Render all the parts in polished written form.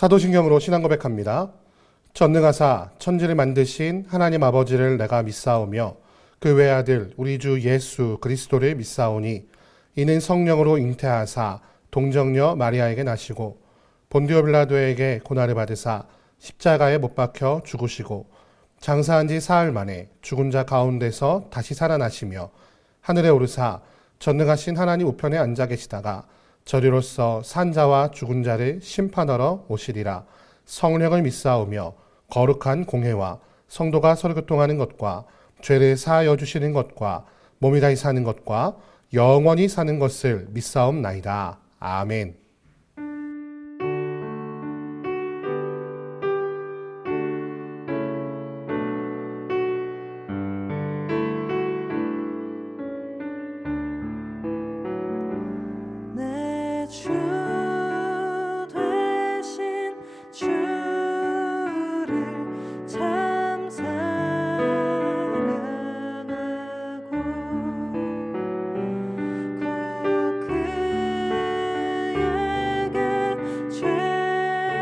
사도신경으로 신앙 고백합니다. 전능하사 천지를 만드신 하나님 아버지를 내가 믿사오며 그 외아들 우리 주 예수 그리스도를 믿사오니 이는 성령으로 잉태하사 동정녀 마리아에게 나시고 본디오 빌라도에게 고난을 받으사 십자가에 못 박혀 죽으시고 장사한 지 사흘 만에 죽은 자 가운데서 다시 살아나시며 하늘에 오르사 전능하신 하나님 우편에 앉아 계시다가 저리로서 산 자와 죽은 자를 심판하러 오시리라. 성령을 믿사오며 거룩한 공회와 성도가 서로 교통하는 것과 죄를 사하여 주시는 것과 몸이 다시 사는 것과 영원히 사는 것을 믿사옵나이다. 아멘. 주 되신 주를 참 사랑하고 곧 그에게 죄를 다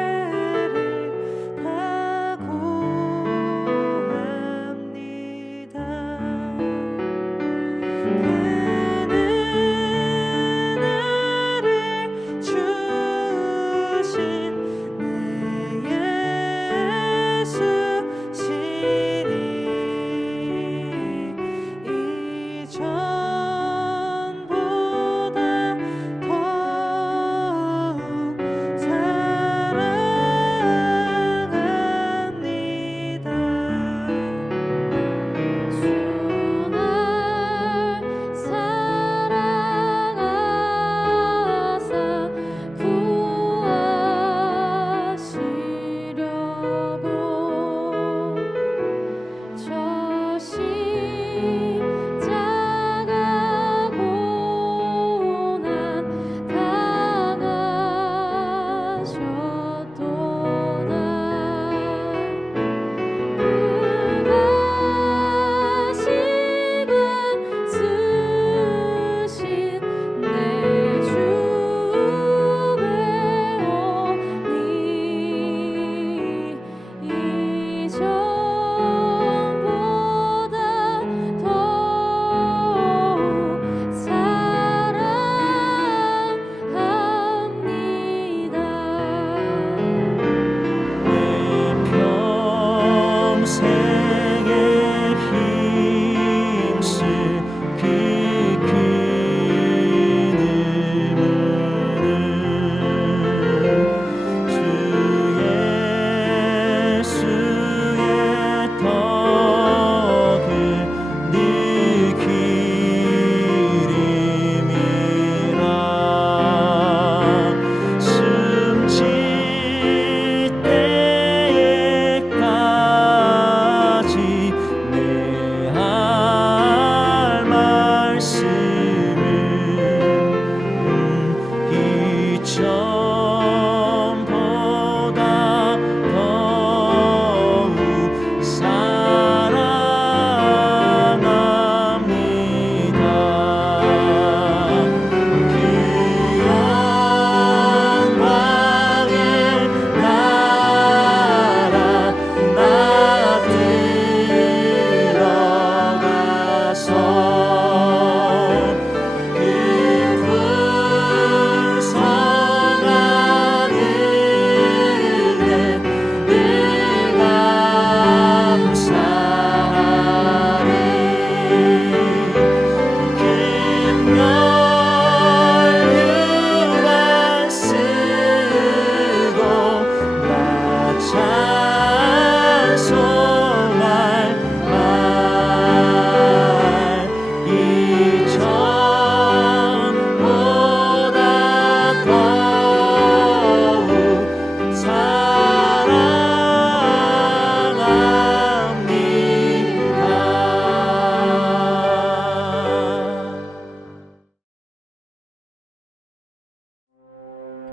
고합니다.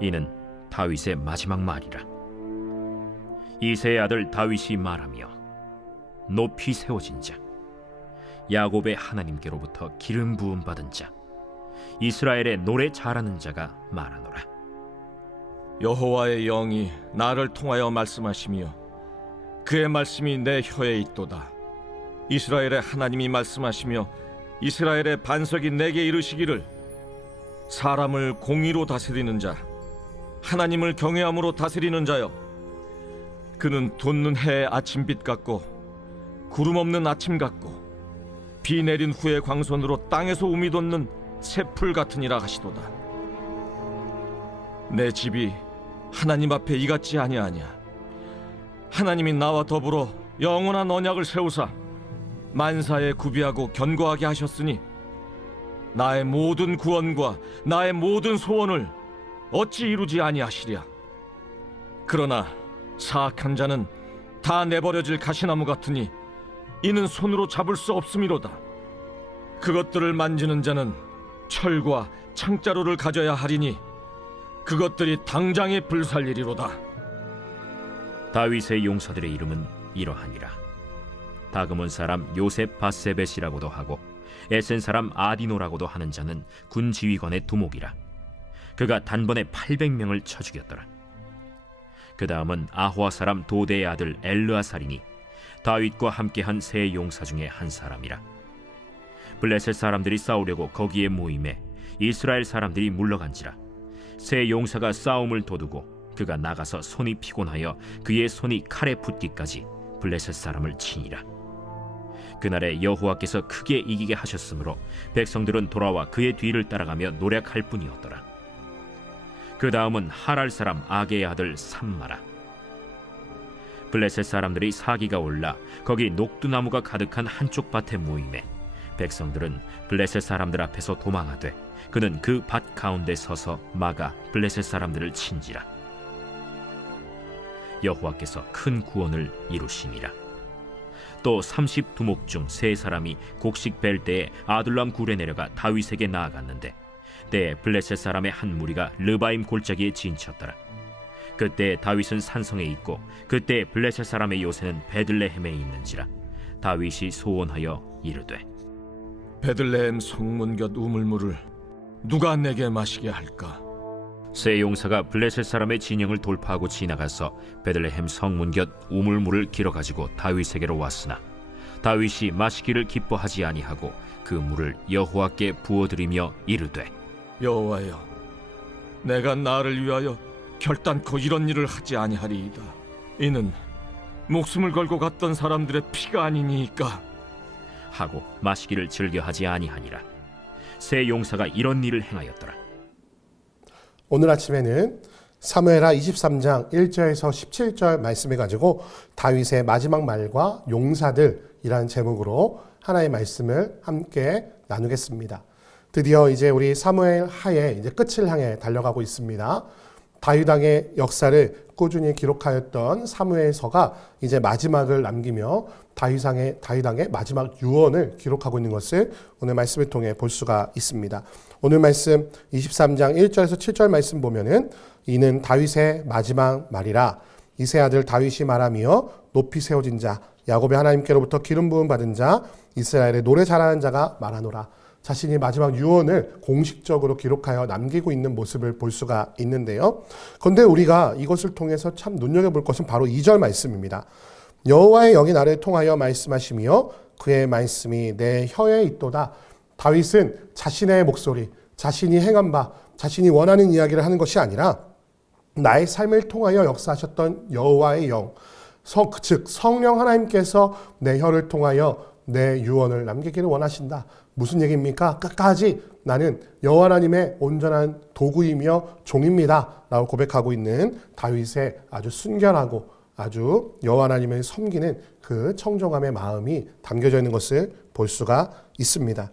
이는 다윗의 마지막 말이라. 이새의 아들 다윗이 말하며 높이 세워진 자, 야곱의 하나님께로부터 기름 부음 받은 자, 이스라엘의 노래 잘하는 자가 말하노라. 여호와의 영이 나를 통하여 말씀하시며 그의 말씀이 내 혀에 있도다. 이스라엘의 하나님이 말씀하시며 이스라엘의 반석이 내게 이르시기를 사람을 공의로 다스리는 자, 하나님을 경외함으로 다스리는 자여, 그는 돋는 해의 아침빛 같고 구름 없는 아침 같고 비 내린 후의 광선으로 땅에서 우미 돋는 새풀 같으니라 하시도다. 내 집이 하나님 앞에 이같지 아니하냐. 하나님이 나와 더불어 영원한 언약을 세우사 만사에 구비하고 견고하게 하셨으니 나의 모든 구원과 나의 모든 소원을 어찌 이루지 아니하시랴. 그러나 사악한 자는 다 내버려질 가시나무 같으니 이는 손으로 잡을 수 없음이로다. 그것들을 만지는 자는 철과 창자루를 가져야 하리니 그것들이 당장에 불살리리로다. 다윗의 용사들의 이름은 이러하니라. 다그몬 사람 요셉 바세벳이라고도 하고 에센 사람 아디노라고도 하는 자는 군 지휘관의 두목이라. 그가 단번에 800명을 쳐 죽였더라. 그 다음은 아호아 사람 도대의 아들 엘르아살이니 다윗과 함께한 세 용사 중에 한 사람이라. 블레셋 사람들이 싸우려고 거기에 모임에 이스라엘 사람들이 물러간지라. 세 용사가 싸움을 도두고 그가 나가서 손이 피곤하여 그의 손이 칼에 붙기까지 블레셋 사람을 치니라. 그날에 여호와께서 크게 이기게 하셨으므로 백성들은 돌아와 그의 뒤를 따라가며 노략할 뿐이었더라. 그 다음은 하랄 사람 아게의 아들 삼마라. 블레셋 사람들이 사기가 올라 거기 녹두나무가 가득한 한쪽 밭에 모임에 백성들은 블레셋 사람들 앞에서 도망하되 그는 그 밭 가운데 서서 막아 블레셋 사람들을 친지라. 여호와께서 큰 구원을 이루시니라. 또 30두목 중 세 사람이 곡식 벨 때에 아둘람 굴에 내려가 다윗에게 나아갔는데 때에 블레셋 사람의 한 무리가 르바임 골짜기에 진쳤더라. 그때 다윗은 산성에 있고 그때 블레셋 사람의 요새는 베들레헴에 있는지라. 다윗이 소원하여 이르되 베들레헴 성문 곁 우물물을 누가 내게 마시게 할까? 세 용사가 블레셋 사람의 진영을 돌파하고 지나가서 베들레헴 성문 곁 우물물을 길어가지고 다윗에게로 왔으나 다윗이 마시기를 기뻐하지 아니하고 그 물을 여호와께 부어드리며 이르되 여호와여, 내가 나를 위하여 결단코 이런 일을 하지 아니하리이다. 이는 목숨을 걸고 갔던 사람들의 피가 아니니까. 하고 마시기를 즐겨하지 아니하니라. 세 용사가 이런 일을 행하였더라. 오늘 아침에는 사무엘하 23장 1절에서 17절 말씀을 가지고 다윗의 마지막 말과 용사들이라는 제목으로 하나의 말씀을 함께 나누겠습니다. 드디어 이제 우리 사무엘 하의 이제 끝을 향해 달려가고 있습니다. 다윗 왕의 역사를 꾸준히 기록하였던 사무엘서가 이제 마지막을 남기며 다윗 왕의 마지막 유언을 기록하고 있는 것을 오늘 말씀을 통해 볼 수가 있습니다. 오늘 말씀 23장 1절에서 7절 말씀 보면은 이는 다윗의 마지막 말이라. 이세 아들 다윗이 말하며 높이 세워진 자, 야곱의 하나님께로부터 기름 부음 받은 자, 이스라엘의 노래 잘하는 자가 말하노라. 자신이 마지막 유언을 공식적으로 기록하여 남기고 있는 모습을 볼 수가 있는데요. 그런데 우리가 이것을 통해서 참 눈여겨볼 것은 바로 2절 말씀입니다. 여호와의 영이 나를 통하여 말씀하시며 그의 말씀이 내 혀에 있도다. 다윗은 자신의 목소리, 자신이 행한 바, 자신이 원하는 이야기를 하는 것이 아니라 나의 삶을 통하여 역사하셨던 여호와의 영, 즉 성령 하나님께서 내 혀를 통하여 내 유언을 남기기를 원하신다. 무슨 얘기입니까? 끝까지 나는 여호와 하나님의 온전한 도구이며 종입니다 라고 고백하고 있는 다윗의 아주 순결하고 아주 여호와 하나님을 섬기는 그 청정함의 마음이 담겨져 있는 것을 볼 수가 있습니다.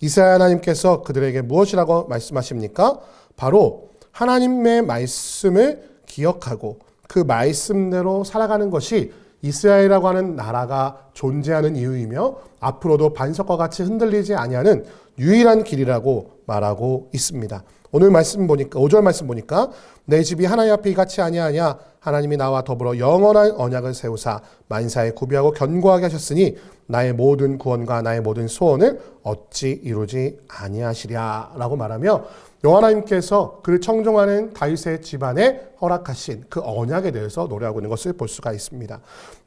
이스라엘 하나님께서 그들에게 무엇이라고 말씀하십니까? 바로 하나님의 말씀을 기억하고 그 말씀대로 살아가는 것이 이스라엘이라고 하는 나라가 존재하는 이유이며 앞으로도 반석과 같이 흔들리지 아니하는 유일한 길이라고 말하고 있습니다. 오늘 말씀 보니까 5절 말씀 보니까 내 집이 하나님 앞에 이같이 아니하냐 하나님이 나와 더불어 영원한 언약을 세우사 만사에 구비하고 견고하게 하셨으니 나의 모든 구원과 나의 모든 소원을 어찌 이루지 아니하시랴라고 말하며 여호와 하나님께서 그를 청종하는 다윗의 집안에 허락하신 그 언약에 대해서 노래하고 있는 것을 볼 수가 있습니다.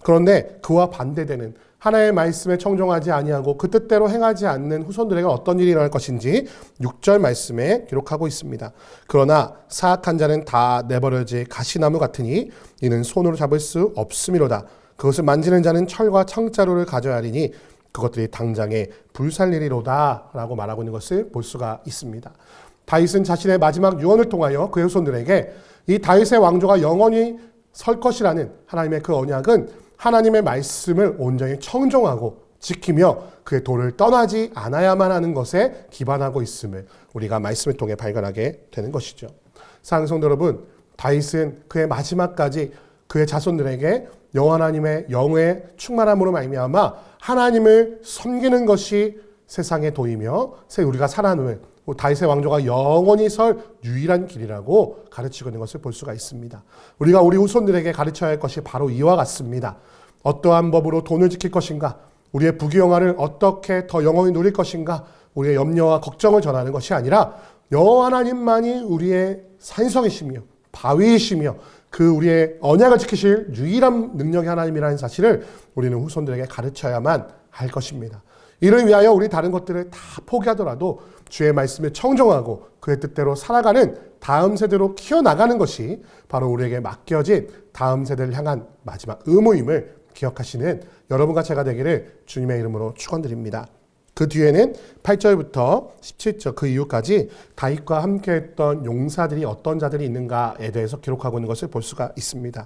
그런데 그와 반대되는 하나님의 말씀에 청종하지 아니하고 그 뜻대로 행하지 않는 후손들에게 어떤 일이 일어날 것인지 6절 말씀에 기록하고 있습니다. 그러나 사악한 자는 다 내버려질 가시나무 같으니 이는 손으로 잡을 수 없음이로다. 그것을 만지는 자는 철과 창자루를 가져야 하리니 그것들이 당장에 불살리리로다 라고 말하고 있는 것을 볼 수가 있습니다. 다윗은 자신의 마지막 유언을 통하여 그의 후손들에게 이 다윗의 왕조가 영원히 설 것이라는 하나님의 그 언약은 하나님의 말씀을 온전히 청종하고 지키며 그의 도를 떠나지 않아야만 하는 것에 기반하고 있음을 우리가 말씀을 통해 발견하게 되는 것이죠. 사랑하는 성도 여러분, 다윗은 그의 마지막까지 그의 자손들에게 여호와 하나님의 영의 충만함으로 말미암아 하나님을 섬기는 것이 세상의 도이며 우리가 살아가는 다윗의 왕조가 영원히 설 유일한 길이라고 가르치고 있는 것을 볼 수가 있습니다. 우리가 우리 후손들에게 가르쳐야 할 것이 바로 이와 같습니다. 어떠한 법으로 돈을 지킬 것인가, 우리의 부귀영화를 어떻게 더 영원히 누릴 것인가, 우리의 염려와 걱정을 전하는 것이 아니라 여호와 하나님만이 우리의 산성이시며 바위이시며 그 우리의 언약을 지키실 유일한 능력의 하나님이라는 사실을 우리는 후손들에게 가르쳐야만 할 것입니다. 이를 위하여 우리 다른 것들을 다 포기하더라도 주의 말씀에 청종하고 그의 뜻대로 살아가는 다음 세대로 키워나가는 것이 바로 우리에게 맡겨진 다음 세대를 향한 마지막 의무임을 기억하시는 여러분과 제가 되기를 주님의 이름으로 축원드립니다. 그 뒤에는 8절부터 17절 그 이후까지 다윗과 함께했던 용사들이 어떤 자들이 있는가에 대해서 기록하고 있는 것을 볼 수가 있습니다.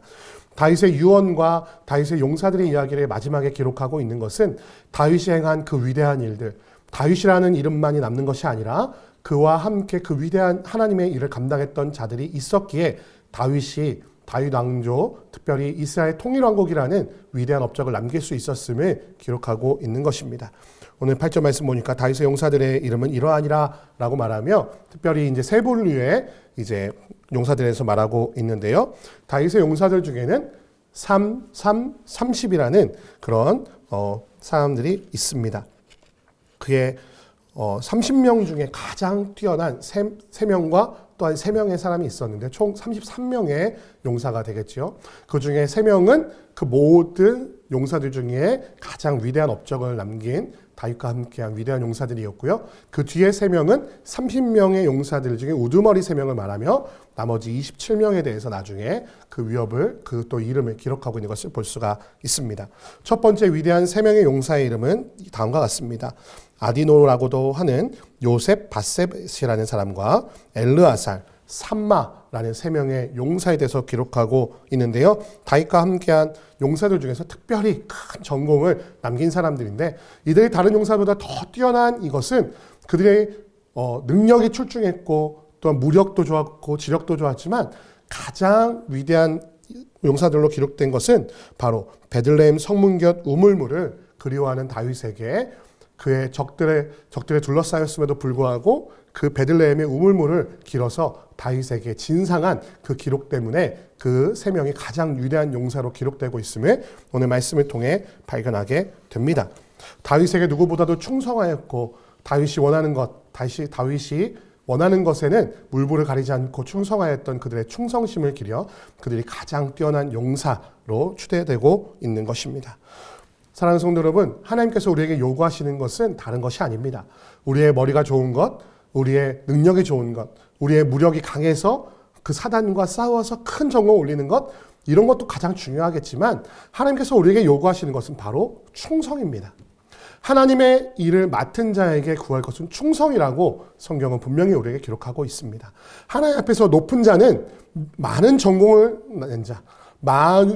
다윗의 유언과 다윗의 용사들의 이야기를 마지막에 기록하고 있는 것은 다윗이 행한 그 위대한 일들, 다윗이라는 이름만이 남는 것이 아니라 그와 함께 그 위대한 하나님의 일을 감당했던 자들이 있었기에 다윗 왕조, 특별히 이스라엘 통일왕국이라는 위대한 업적을 남길 수 있었음을 기록하고 있는 것입니다. 오늘 8절 말씀 보니까 다윗의 용사들의 이름은 이러하니라 라고 말하며 특별히 이제 세 분류의 이제 용사들에서 말하고 있는데요. 다윗의 용사들 중에는 30이라는 그런 사람들이 있습니다. 그의 30명 중에 가장 뛰어난 3명과 또한 3명의 사람이 있었는데 총 33명의 용사가 되겠죠. 그 중에 3명은 그 모든 용사들 중에 가장 위대한 업적을 남긴 다윗과 함께한 위대한 용사들이었고요. 그 뒤에 3명은 30명의 용사들 중에 우두머리 3명을 말하며 나머지 27명에 대해서 나중에 그 위협을 그 또 이름을 기록하고 있는 것을 볼 수가 있습니다. 첫 번째 위대한 3명의 용사의 이름은 다음과 같습니다. 아디노라고도 하는 요셉 바셋이라는 사람과 엘르아살, 삼마라는 3명의 용사에 대해서 기록하고 있는데요. 다윗과 함께한 용사들 중에서 특별히 큰 전공을 남긴 사람들인데 이들이 다른 용사보다 더 뛰어난 이것은 그들의 능력이 출중했고 또한 무력도 좋았고 지력도 좋았지만 가장 위대한 용사들로 기록된 것은 바로 베들레헴 성문 곁 우물물을 그리워하는 다윗에게 그의 적들에 둘러싸였음에도 불구하고 그 베들레헴의 우물물을 길어서 다윗에게 진상한 그 기록 때문에 그 3명이 가장 위대한 용사로 기록되고 있음을 오늘 말씀을 통해 발견하게 됩니다. 다윗에게 누구보다도 충성하였고 다윗이 원하는 것에는 물불을 가리지 않고 충성하였던 그들의 충성심을 기려 그들이 가장 뛰어난 용사로 추대되고 있는 것입니다. 사랑하는 성도 여러분, 하나님께서 우리에게 요구하시는 것은 다른 것이 아닙니다. 우리의 머리가 좋은 것, 우리의 능력이 좋은 것, 우리의 무력이 강해서 그 사단과 싸워서 큰 전공을 올리는 것, 이런 것도 가장 중요하겠지만 하나님께서 우리에게 요구하시는 것은 바로 충성입니다. 하나님의 일을 맡은 자에게 구할 것은 충성이라고 성경은 분명히 우리에게 기록하고 있습니다. 하나님 앞에서 높은 자는 많은 전공을 낸 자,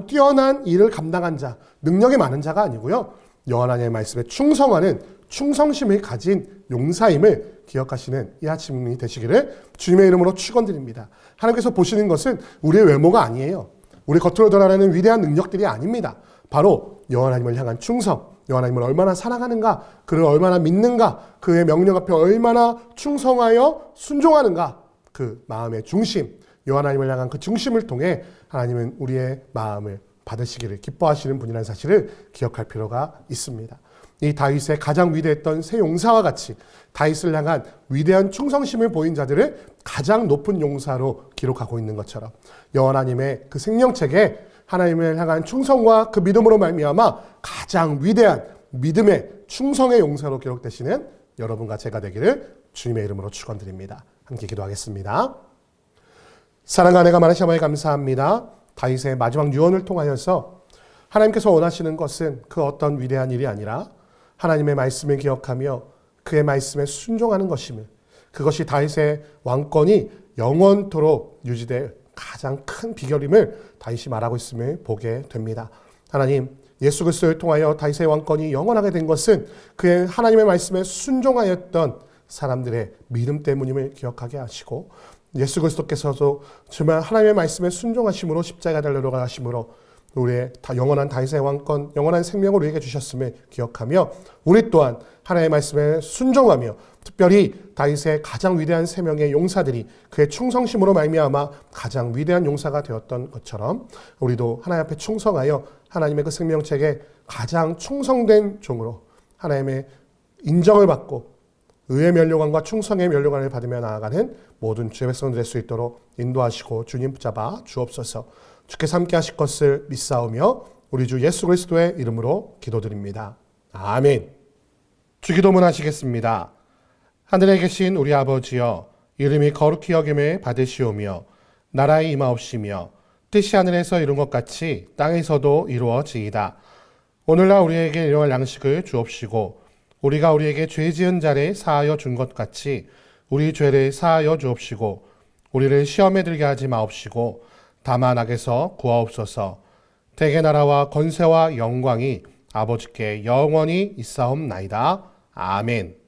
뛰어난 일을 감당한 자, 능력이 많은 자가 아니고요. 여호와 하나님의 말씀에 충성하는 충성심을 가진 용사임을 기억하시는 이 아침이 되시기를 주님의 이름으로 축원드립니다. 하나님께서 보시는 것은 우리의 외모가 아니에요. 우리 겉으로 드러나는 위대한 능력들이 아닙니다. 바로 여호와 하나님을 향한 충성, 여호와 하나님을 얼마나 사랑하는가, 그를 얼마나 믿는가, 그의 명령 앞에 얼마나 충성하여 순종하는가, 그 마음의 중심, 여호와 하나님을 향한 그 중심을 통해 하나님은 우리의 마음을 받으시기를 기뻐하시는 분이라는 사실을 기억할 필요가 있습니다. 이 다윗의 가장 위대했던 세 용사와 같이 다윗을 향한 위대한 충성심을 보인 자들을 가장 높은 용사로 기록하고 있는 것처럼 여호와 하나님의 그 생명책에 하나님을 향한 충성과 그 믿음으로 말미암아 가장 위대한 믿음의 충성의 용사로 기록되시는 여러분과 제가 되기를 주님의 이름으로 축원드립니다. 함께 기도하겠습니다. 사랑하는 아내가 많으시오니 감사합니다. 다윗의 마지막 유언을 통하여서 하나님께서 원하시는 것은 그 어떤 위대한 일이 아니라 하나님의 말씀을 기억하며 그의 말씀에 순종하는 것임을, 그것이 다윗의 왕권이 영원토록 유지될 가장 큰 비결임을 다윗이 말하고 있음을 보게 됩니다. 하나님, 예수 그리스도를 통하여 다윗의 왕권이 영원하게 된 것은 그의 하나님의 말씀에 순종하였던 사람들의 믿음 때문임을 기억하게 하시고, 예수 그리스도께서도 정말 하나님의 말씀에 순종하심으로 십자가에 달려 가심으로 우리의 영원한 다윗의 왕권, 영원한 생명을 우리에게 주셨음을 기억하며 우리 또한 하나님의 말씀에 순종하며 특별히 다윗의 가장 위대한 세 명의 용사들이 그의 충성심으로 말미암아 가장 위대한 용사가 되었던 것처럼 우리도 하나님 앞에 충성하여 하나님의 그 생명책에 가장 충성된 종으로 하나님의 인정을 받고 의의 면류관과 충성의 면류관을 받으며 나아가는 모든 주의 백성들 될 수 있도록 인도하시고 주님 붙잡아 주옵소서. 주께서 함께 하실 것을 믿사오며 우리 주 예수 그리스도의 이름으로 기도드립니다. 아멘. 주기도문 하시겠습니다. 하늘에 계신 우리 아버지여, 이름이 거룩히 여김을 받으시오며 나라의 임하옵시며 뜻이 하늘에서 이룬 것 같이 땅에서도 이루어지이다. 오늘날 우리에게 일용할 양식을 주옵시고 우리가 우리에게 죄 지은 자를 사하여 준 것 같이 우리 죄를 사하여 주옵시고 우리를 시험에 들게 하지 마옵시고 다만 악에서 구하옵소서. 대개 나라와 권세와 영광이 아버지께 영원히 있사옵나이다. 아멘.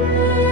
주